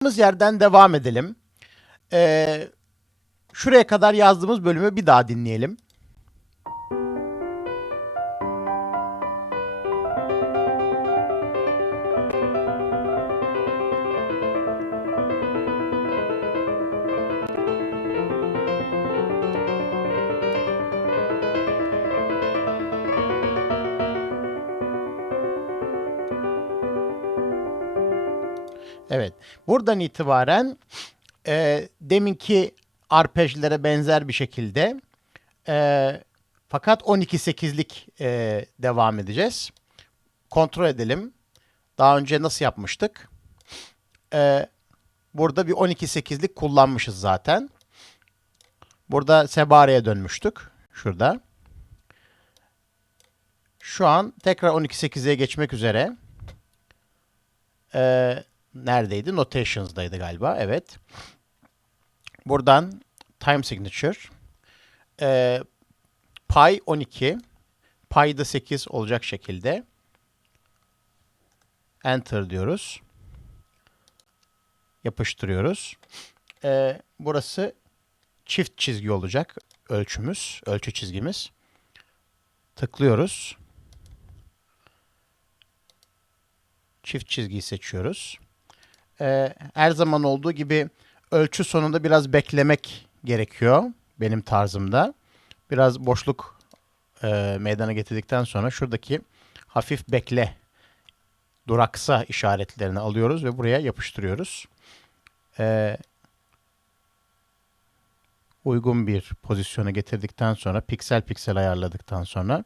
Kaldığımız yerden devam edelim. Ee, şuraya kadar yazdığımız bölümü bir daha dinleyelim. Buradan itibaren e, deminki arpejlere benzer bir şekilde e, fakat 12-8'lik e, devam edeceğiz. Kontrol edelim. Daha önce nasıl yapmıştık? E, burada bir 12-8'lik kullanmışız zaten. Burada Sebare'ye dönmüştük. Şurada. Şu an tekrar 12-8'e geçmek üzere. Eee neredeydi? Notations'daydı galiba. Evet. Buradan time signature. Ee, pi 12. Pi da 8 olacak şekilde. Enter diyoruz. Yapıştırıyoruz. Ee, burası çift çizgi olacak ölçümüz, ölçü çizgimiz. Tıklıyoruz. Çift çizgiyi seçiyoruz. Ee, her zaman olduğu gibi ölçü sonunda biraz beklemek gerekiyor benim tarzımda. Biraz boşluk e, meydana getirdikten sonra şuradaki hafif bekle duraksa işaretlerini alıyoruz ve buraya yapıştırıyoruz. Ee, uygun bir pozisyona getirdikten sonra piksel piksel ayarladıktan sonra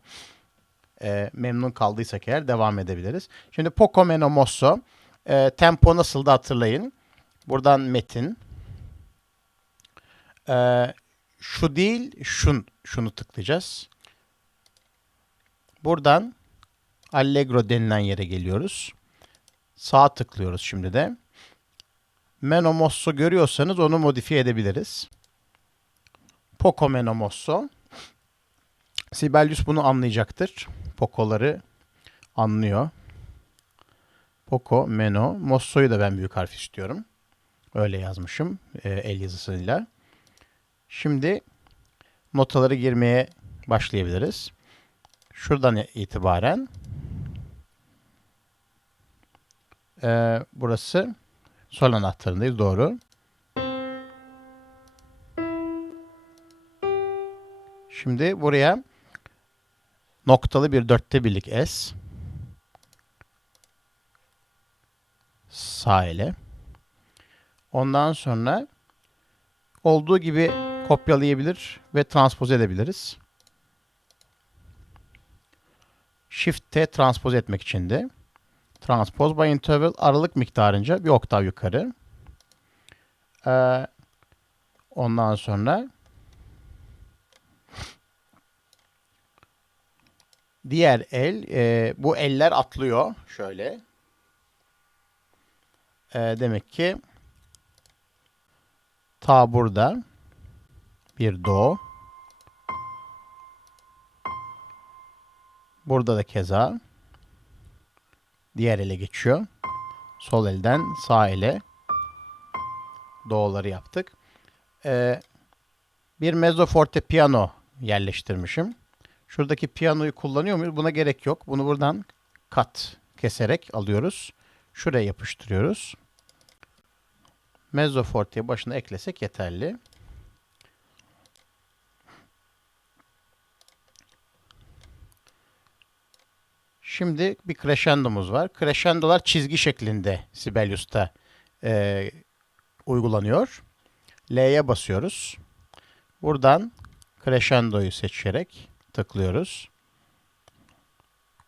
e, memnun kaldıysak eğer devam edebiliriz. Şimdi Poco Meno Mosso e, tempo nasıl da hatırlayın. Buradan metin. E, şu değil, şun, şunu tıklayacağız. Buradan Allegro denilen yere geliyoruz. Sağ tıklıyoruz şimdi de. Meno Mosso görüyorsanız onu modifiye edebiliriz. Poco Meno Mosso. Sibelius bunu anlayacaktır. Poco'ları anlıyor. Poco, Meno, Mosso'yu da ben büyük harf istiyorum. Öyle yazmışım e, el yazısıyla. Şimdi notaları girmeye başlayabiliriz. Şuradan itibaren e, burası sol anahtarındayız. Doğru. Şimdi buraya noktalı bir dörtte birlik S. Sağ ele. Ondan sonra olduğu gibi kopyalayabilir ve transpoze edebiliriz. Shift T transpoz etmek için de transpose by interval aralık miktarınca bir oktav yukarı. Ee, ondan sonra diğer el e, bu eller atlıyor şöyle. E, demek ki ta burada bir do. Burada da keza diğer ele geçiyor. Sol elden sağ ele do'ları yaptık. Ee, bir mezzo forte piyano yerleştirmişim. Şuradaki piyanoyu kullanıyor muyuz? Buna gerek yok. Bunu buradan kat keserek alıyoruz. Şuraya yapıştırıyoruz. Mezzo forte'yi başına eklesek yeterli. Şimdi bir crescendo'muz var. Crescendo'lar çizgi şeklinde Sibelius'ta e, uygulanıyor. L'ye basıyoruz. Buradan crescendo'yu seçerek tıklıyoruz.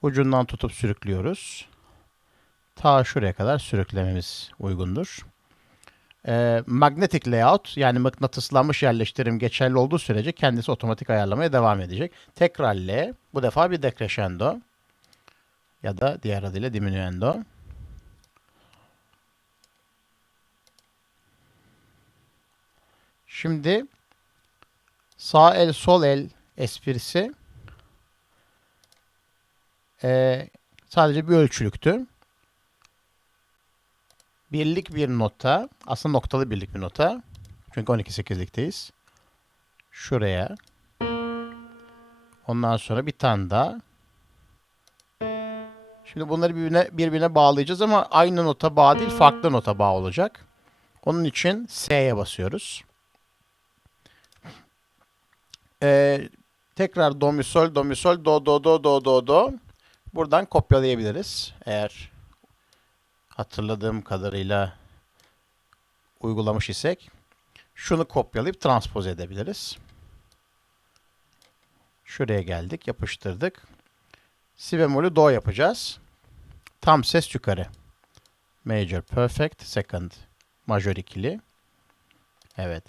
Ucundan tutup sürüklüyoruz. Ta şuraya kadar sürüklememiz uygundur. E, magnetic layout yani mıknatıslanmış yerleştirim geçerli olduğu sürece kendisi otomatik ayarlamaya devam edecek. Tekrar L. Bu defa bir decrescendo ya da diğer adıyla diminuendo. Şimdi sağ el sol el esprisi e, sadece bir ölçülüktü. Birlik bir nota, aslında noktalı birlik bir nota. Çünkü 12-8'likteyiz. Şuraya. Ondan sonra bir tane daha. Şimdi bunları birbirine, birbirine bağlayacağız ama aynı nota bağ değil, farklı nota bağ olacak. Onun için S'ye basıyoruz. Ee, tekrar do mi sol do mi sol do do do do do do. Buradan kopyalayabiliriz. Eğer hatırladığım kadarıyla uygulamış isek şunu kopyalayıp transpoz edebiliriz. Şuraya geldik, yapıştırdık. Si bemolü do yapacağız. Tam ses yukarı. Major perfect, second majör ikili. Evet.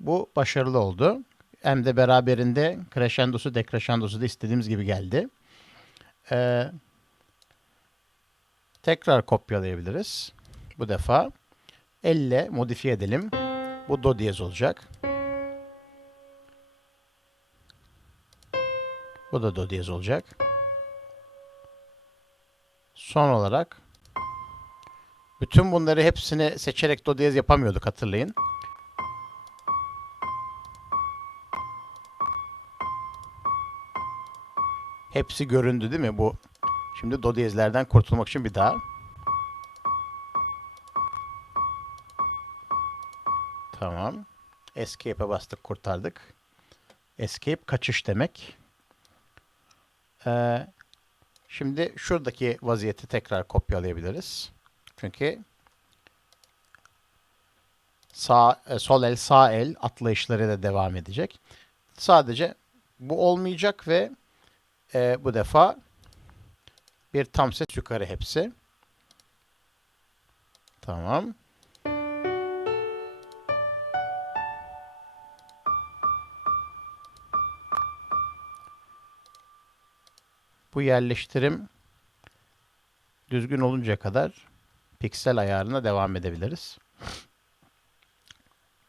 Bu başarılı oldu. Hem de beraberinde crescendosu, decrescendosu da istediğimiz gibi geldi. Ee, tekrar kopyalayabiliriz. Bu defa elle modifiye edelim. Bu do diyez olacak. Bu da do diyez olacak. Son olarak bütün bunları hepsini seçerek do diyez yapamıyorduk hatırlayın. Hepsi göründü değil mi bu? Şimdi do diyezlerden kurtulmak için bir daha. Tamam. Escape'e bastık kurtardık. Escape kaçış demek. Ee, şimdi şuradaki vaziyeti tekrar kopyalayabiliriz. Çünkü sağ e, sol el sağ el atlayışları da devam edecek. Sadece bu olmayacak ve e, bu defa bir tam ses yukarı hepsi. Tamam. Bu yerleştirim düzgün oluncaya kadar piksel ayarına devam edebiliriz.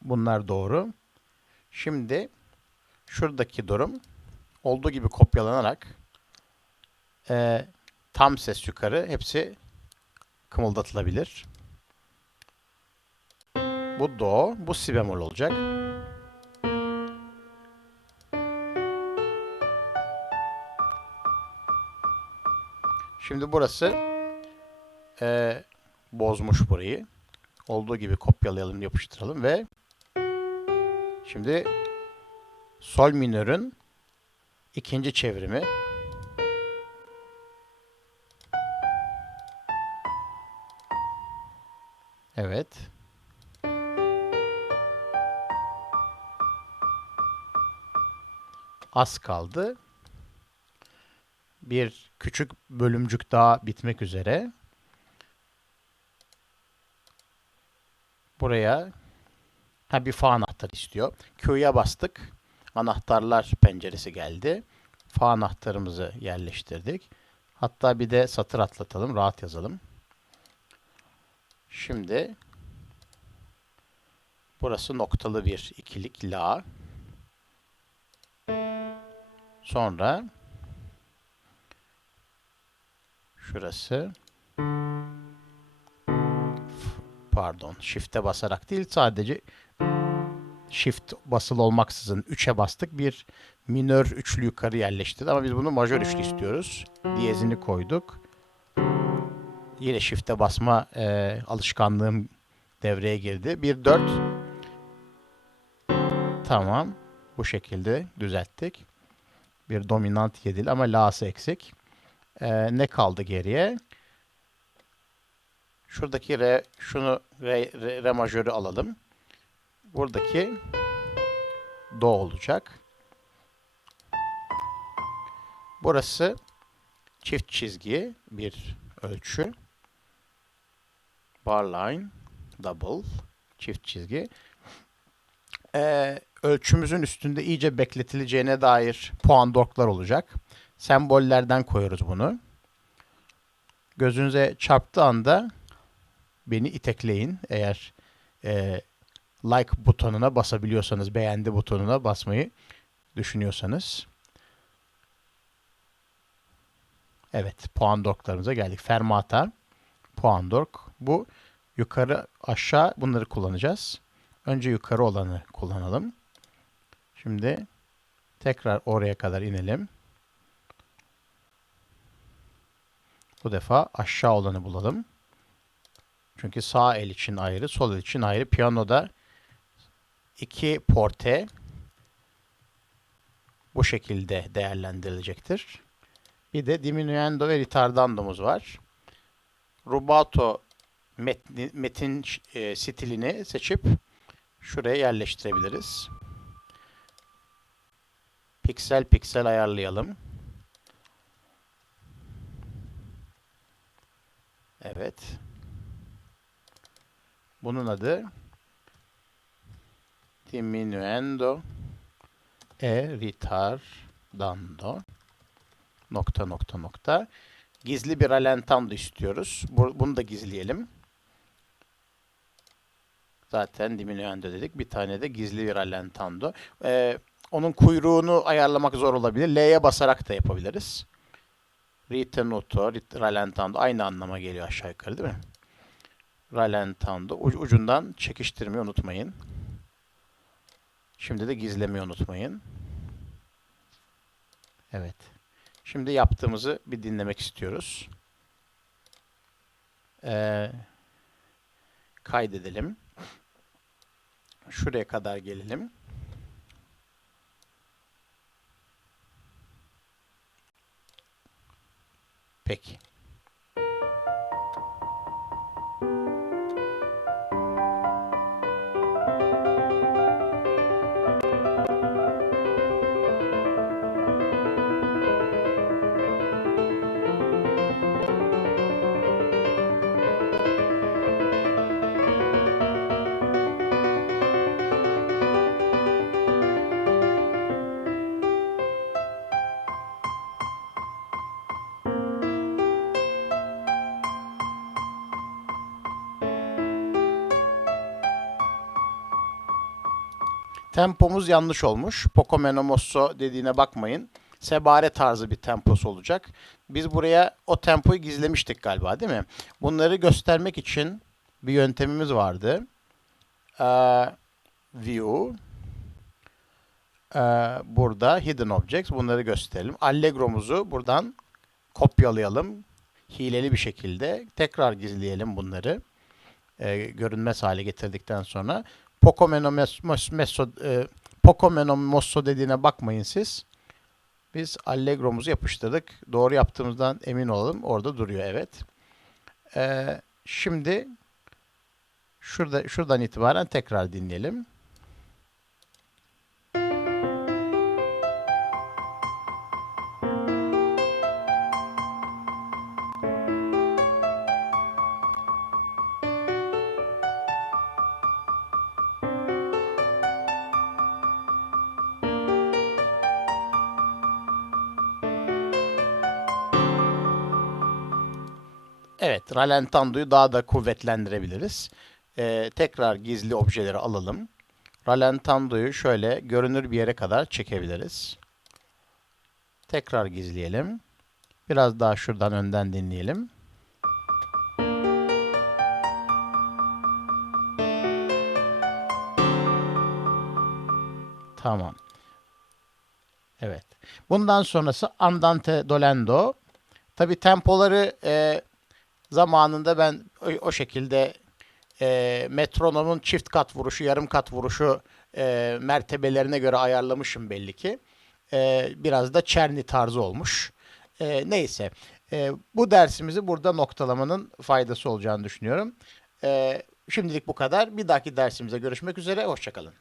Bunlar doğru. Şimdi şuradaki durum olduğu gibi kopyalanarak e, tam ses yukarı hepsi kımıldatılabilir. Bu do, bu si bemol olacak. Şimdi burası e, bozmuş burayı. Olduğu gibi kopyalayalım, yapıştıralım ve şimdi sol minörün ikinci çevrimi Evet. Az kaldı. Bir küçük bölümcük daha bitmek üzere. Buraya ha bir fa anahtarı istiyor. Q'ya bastık. Anahtarlar penceresi geldi. Fa anahtarımızı yerleştirdik. Hatta bir de satır atlatalım. Rahat yazalım. Şimdi burası noktalı bir ikilik la. Sonra şurası pardon shift'e basarak değil sadece shift basılı olmaksızın 3'e bastık. Bir minör üçlü yukarı yerleştirdi ama biz bunu majör üçlü istiyoruz. Diyezini koyduk. Yine shift'e basma e, alışkanlığım devreye girdi. Bir 4 Tamam. Bu şekilde düzelttik. Bir dominant yedili ama la'sı eksik. Ee, ne kaldı geriye? Şuradaki re, şunu re, re, re majörü alalım. Buradaki do olacak. Burası çift çizgi bir ölçü. Bar line, double, çift çizgi. Ee, ölçümüzün üstünde iyice bekletileceğine dair puan dorklar olacak. Sembollerden koyuyoruz bunu. Gözünüze çarptığı anda beni itekleyin. Eğer e, like butonuna basabiliyorsanız, beğendi butonuna basmayı düşünüyorsanız. Evet, puan dorklarımıza geldik. Fermata, puan dork. Bu yukarı aşağı bunları kullanacağız. Önce yukarı olanı kullanalım. Şimdi tekrar oraya kadar inelim. Bu defa aşağı olanı bulalım. Çünkü sağ el için ayrı, sol el için ayrı. Piyanoda iki porte bu şekilde değerlendirilecektir. Bir de diminuendo ve ritardando'muz var. Rubato metni, metin e, stilini seçip şuraya yerleştirebiliriz. Piksel piksel ayarlayalım. Evet. Bunun adı diminuendo e ritardando nokta nokta nokta gizli bir rallentando istiyoruz. Bu- Bunu da gizleyelim. Zaten diminuendo dedik. Bir tane de gizli bir rallentando. Ee, onun kuyruğunu ayarlamak zor olabilir. L'ye basarak da yapabiliriz. Ritenuto, rit- rallentando aynı anlama geliyor aşağı yukarı değil mi? Rallentando. Uc- ucundan çekiştirmeyi unutmayın. Şimdi de gizlemeyi unutmayın. Evet. Şimdi yaptığımızı bir dinlemek istiyoruz. Ee, kaydedelim. Şuraya kadar gelelim. Peki. Tempomuz yanlış olmuş. Poco meno mosso dediğine bakmayın. Sebare tarzı bir temposu olacak. Biz buraya o tempoyu gizlemiştik galiba değil mi? Bunları göstermek için bir yöntemimiz vardı. Ee, view. Ee, burada hidden objects. Bunları gösterelim. Allegro'muzu buradan kopyalayalım. Hileli bir şekilde. Tekrar gizleyelim bunları. Ee, görünmez hale getirdikten sonra. Poco meno mes- messo, e, Poco meno mosso dediğine bakmayın siz. Biz Allegro'muzu yapıştırdık. Doğru yaptığımızdan emin olalım. Orada duruyor evet. Ee, şimdi şurada şuradan itibaren tekrar dinleyelim. Ralentando'yu daha da kuvvetlendirebiliriz. Ee, tekrar gizli objeleri alalım. Ralentando'yu şöyle görünür bir yere kadar çekebiliriz. Tekrar gizleyelim. Biraz daha şuradan önden dinleyelim. Tamam. Evet. Bundan sonrası Andante Dolendo. Tabi tempoları e, zamanında ben o, o şekilde e, metronomun çift kat vuruşu, yarım kat vuruşu e, mertebelerine göre ayarlamışım belli ki. E, biraz da Çerni tarzı olmuş. E, neyse. E, bu dersimizi burada noktalamanın faydası olacağını düşünüyorum. E, şimdilik bu kadar. Bir dahaki dersimize görüşmek üzere. Hoşçakalın.